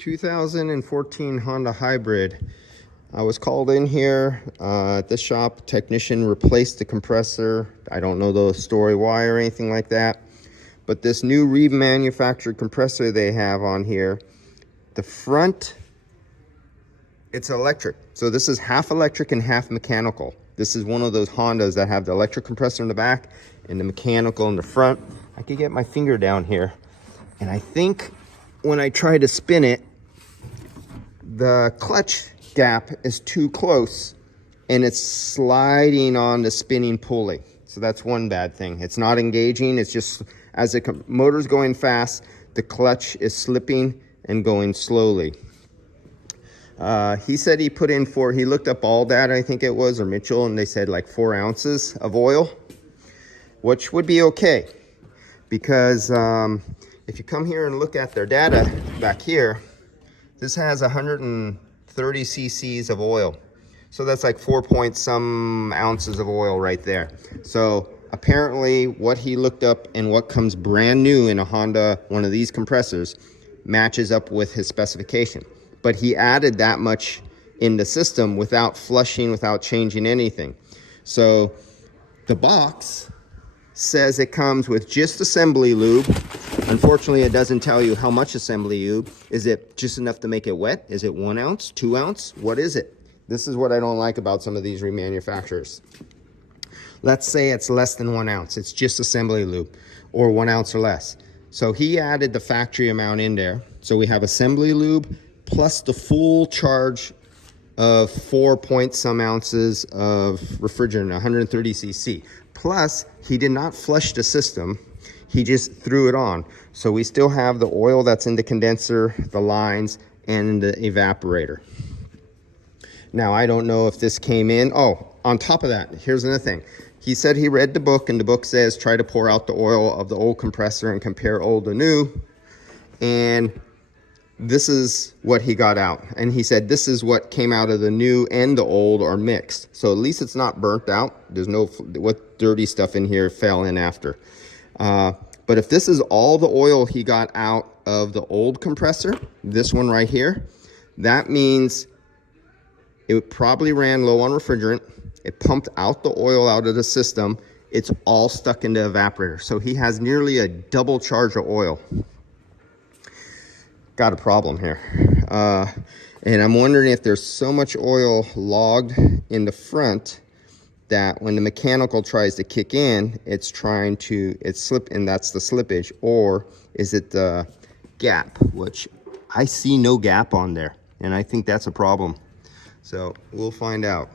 2014 Honda Hybrid. I was called in here at this shop. Technician replaced the compressor. I don't know the story why or anything like that, but this new remanufactured compressor they have on here, the front, it's electric. So this is half electric and half mechanical. This is one of those Hondas that have the electric compressor in the back and the mechanical in the front. I could get my finger down here, and I think when I try to spin it, the clutch gap is too close and it's sliding on the spinning pulley. So that's one bad thing. It's not engaging. It's just as the motor's going fast, the clutch is slipping and going slowly. He said he put in he looked up all that, I think it was, or Mitchell, and they said like 4 ounces of oil, which would be okay. Because if you come here and look at their data back here, this has 130 cc's of oil. So that's like 4 point some ounces of oil right there. So apparently what he looked up and what comes brand new in a Honda, one of these compressors, matches up with his specification. But he added that much in the system without flushing, without changing anything. So the box says it comes with just assembly lube. Unfortunately, it doesn't tell you how much assembly lube. Is it just enough to make it wet? Is it 1 ounce, 2 ounce? What is it? This is what I don't like about some of these remanufacturers. Let's say it's less than 1 ounce. It's just assembly lube, or 1 ounce or less. So he added the factory amount in there. So we have assembly lube plus the full charge of 4 point some ounces of refrigerant, 130 cc. Plus, he did not flush the system. He just threw it on. So we still have the oil that's in the condenser, the lines, and the evaporator. Now, I don't know if this came in. Oh, on top of that, here's another thing. He said he read the book, and the book says try to pour out the oil of the old compressor and compare old to new. And this is what he got out. And he said this is what came out of the new and the old are mixed. So at least it's not burnt out. There's no what dirty stuff in here fell in after. But if this is all the oil he got out of the old compressor, this one right here, that means it probably ran low on refrigerant. It pumped out the oil out of the system. It's all stuck in the evaporator. So he has nearly a double charge of oil. Got a problem here. And I'm wondering if there's so much oil logged in the front that when the mechanical tries to kick in, it's slip, and that's the slippage. Or is it the gap, which I see no gap on there, and I think that's a problem. So we'll find out.